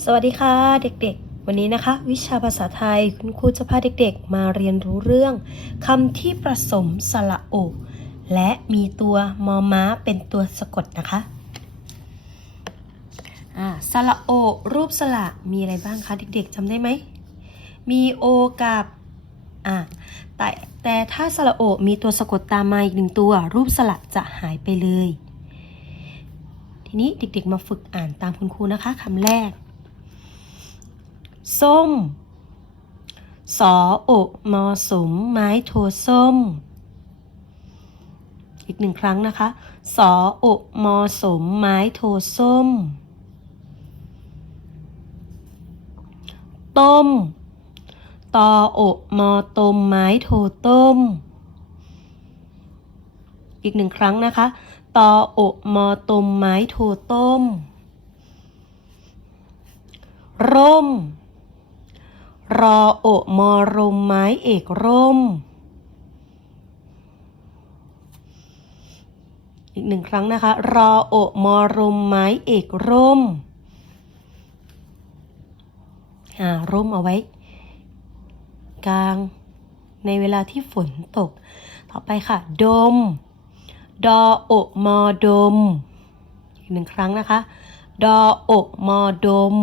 สวัสดีค่ะเด็กๆ วันนี้นะคะ วิชาภาษาไทยคุณครูจะพาเด็กๆ มาเรียนรู้เรื่องคำที่ผสมสระโอและมีตัวมอม้าเป็นตัวสะกดนะคะอ่าสระโอ รูปสระมีอะไรบ้างคะเด็กๆจำได้ไหม มีโอกับอ่าแต่แต่ถ้าสระโอมีตัวสะกดตามมาอีกหนึ่งตัว รูปสระจะหายไปเลย ทีนี้เด็กๆมาฝึกอ่านตามคุณครูนะคะคำแรก ส้ม สออกมอสม ไม้โทส้ม อีกหนึ่งครั้งนะคะ สออกมอสม ไม้โทส้ม ต้ม ตออกมอตม ไม้โทต้ม อีกหนึ่งครั้งนะคะ ตออกมอตม ไม้โทต้มร่ม รอโอมอรมไม้เอกร่ม อีกหนึ่งครั้งนะคะ รอโอมอรมไม้เอกร่มอ่าร่มเอาไว้ กลางในเวลาที่ฝนตก ต่อไปค่ะ ดม ดอโอมอดม อีกหนึ่งครั้งนะคะ ดอโอมอดม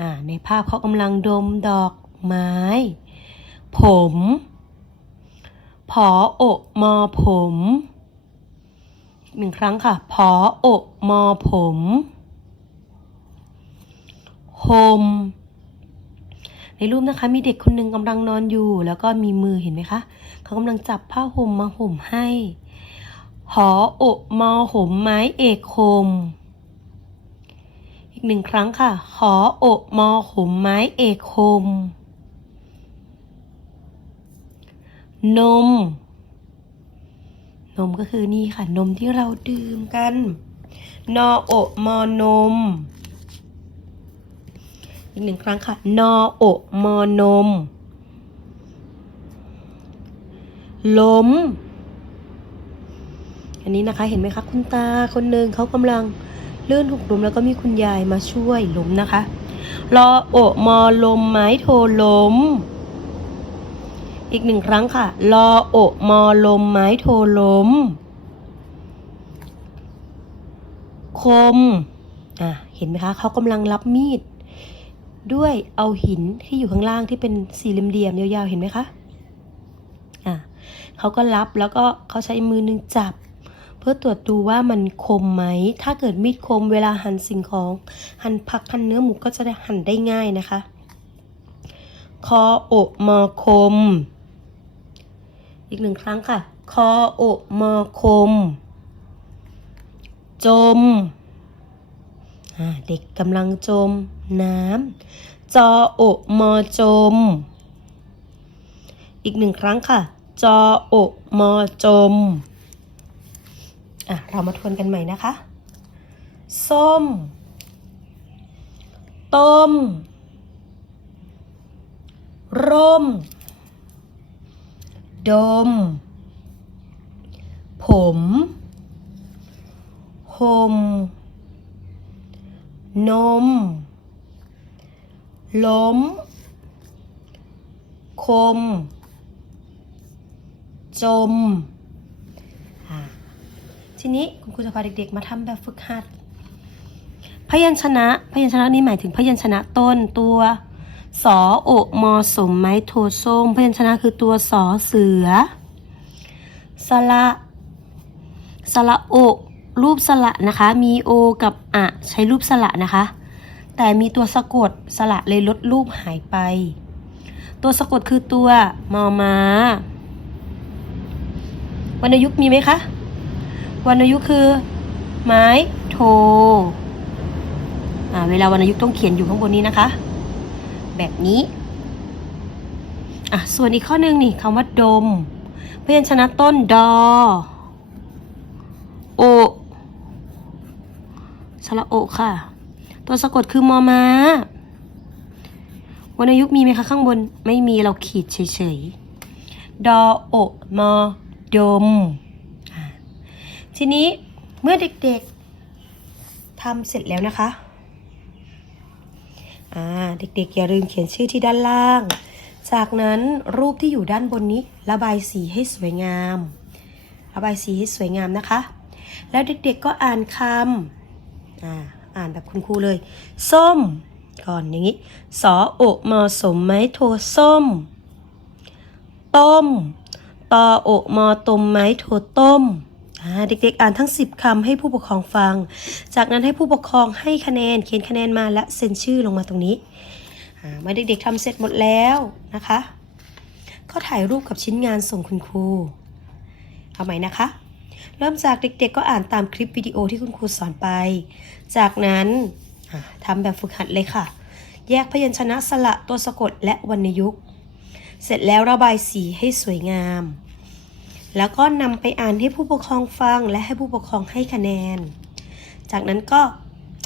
อ่าในภาพเขากำลังดมดอก ไม้ ผม ผอโอะมอผม หนึ่งครั้งค่ะ ผอโอะมอผมโฮมในรูปนะคะมีเด็กคนหนึ่งกำลังนอนอยู่ แล้วก็มีมือเห็นไหมคะเขากำลังจับผ้าห่มมาห่มให้หอโอะมอห่มไม้เอกโคม อีกหนึ่งครั้งค่ะขอโอะมอขมไม้เอกคม นม นมก็คือนี่ค่ะ นมที่เราดื่มกัน นอโอมอนม อีกหนึ่งครั้งค่ะ นอโอมอนม ล้ม อันนี้นะคะเห็นไหมคะ คุณตาคนหนึ่งเขากำลังเลื่อนถูกลมแล้วก็มีคุณยายมาช่วยล้มนะคะ รอโอมอลมไม้โทล้ม อีกหนึ่งครั้งค่ะรอโอมอลมไม้โทล้มคม อะ เห็นไหมคะ เขากำลังรับมีด ด้วยเอาหินที่อยู่ข้างล่างที่เป็นสี่เหลี่ยมยาวๆ เห็นไหมคะ อะ เขาก็รับแล้วก็เขาใช้มือหนึงจับ เพื่อตรวจดูว่ามันคมไหม ถ้าเกิดมีดคมเวลาหั่นสิ่งของ หั่นผักหั่นเนื้อหมูก็จะได้หั่นได้ง่ายนะคะคอโอมอคม อีกหนึ่งครั้งค่ะ คอโอะมอคม จม เด็กกำลังจม น้ำ จอโอะมอจม อีกหนึ่งครั้งค่ะ จอโอะมอจม อะ เรามาทวนกันใหม่นะคะ ส้ม ต้ม ร่ม ดม ผมหมนม ล้ม คม จม ทีนี้คุณครูจะพาเด็กๆ มาทำแบบฝึกหัด พยัญชนะ พยัญชนะนี้หมายถึงพยัญชนะต้นตัว สอโอมอสมไม้โทส้มพยัญชนะคือตัวสอเสือ สระสระโอรูปสระนะคะ มีโอกับอะใช้รูปสระนะคะ แต่มีตัวสะกดสระเลยลดรูปหายไป ตัวสะกดคือตัวมอมาวรรณยุกต์มีไหมคะวรรณยุกต์คือ ไม้โทอ่าเวลาวรรณยุกต์ต้องเขียนอยู่ข้างบนนี้นะคะ แบบนี้อะส่วนอีกข้อหนึ่งนี่คำว่าดม พยัญชนะต้นดอ โอสระโอค่ะ ตัวสะกดคือมอม้าวรรณยุกต์มีไหมคะข้างบนไม่มีเราขีดเฉยๆ ดอโอมอดม ทีนี้เมื่อเด็กๆทำเสร็จแล้วนะคะ เด็กๆอย่าลืมเขียนชื่อที่ด้านล่าง จากนั้นรูปที่อยู่ด้านบนนี้ระบายสีให้สวยงาม ระบายสีให้สวยงามนะคะ แล้วเด็กๆก็อ่านคำอ่าอ่านแบบคุณครูเลย ส้ม ก่อนอย่างนี้สอโอมอสมไม้โทส้ม ต้มตอโอมอตมไม้โทต้มอ่า เด็กๆอ่านทั้ง 10คำให้ผู้ปกครองฟัง จากนั้นให้ผู้ปกครองให้คะแนนเขียนคะแนนมาและเซ็นชื่อลงมาตรงนี้เมื่อเด็กๆทำเสร็จหมดแล้วนะคะ ก็ถ่ายรูปกับชิ้นงานส่งคุณครูเอาใหม่นะคะ เริ่มจากเด็กๆก็อ่านตามคลิปวิดีโอที่คุณครูสอนไป จากนั้นอ่าทำแบบฝึกหัดเลยค่ะ แยกพยัญชนะสระตัวสะกดและวรรณยุกต์ เสร็จแล้วระบายสีให้สวยงาม แล้วก็นำไปอ่านให้ผู้ปกครองฟังและให้ผู้ปกครองให้คะแนน จากนั้นก็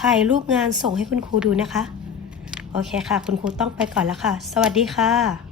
ถ่ายรูปงานส่งให้คุณครูดูนะคะ โอเคค่ะ คุณครูต้องไปก่อนแล้วค่ะ สวัสดีค่ะ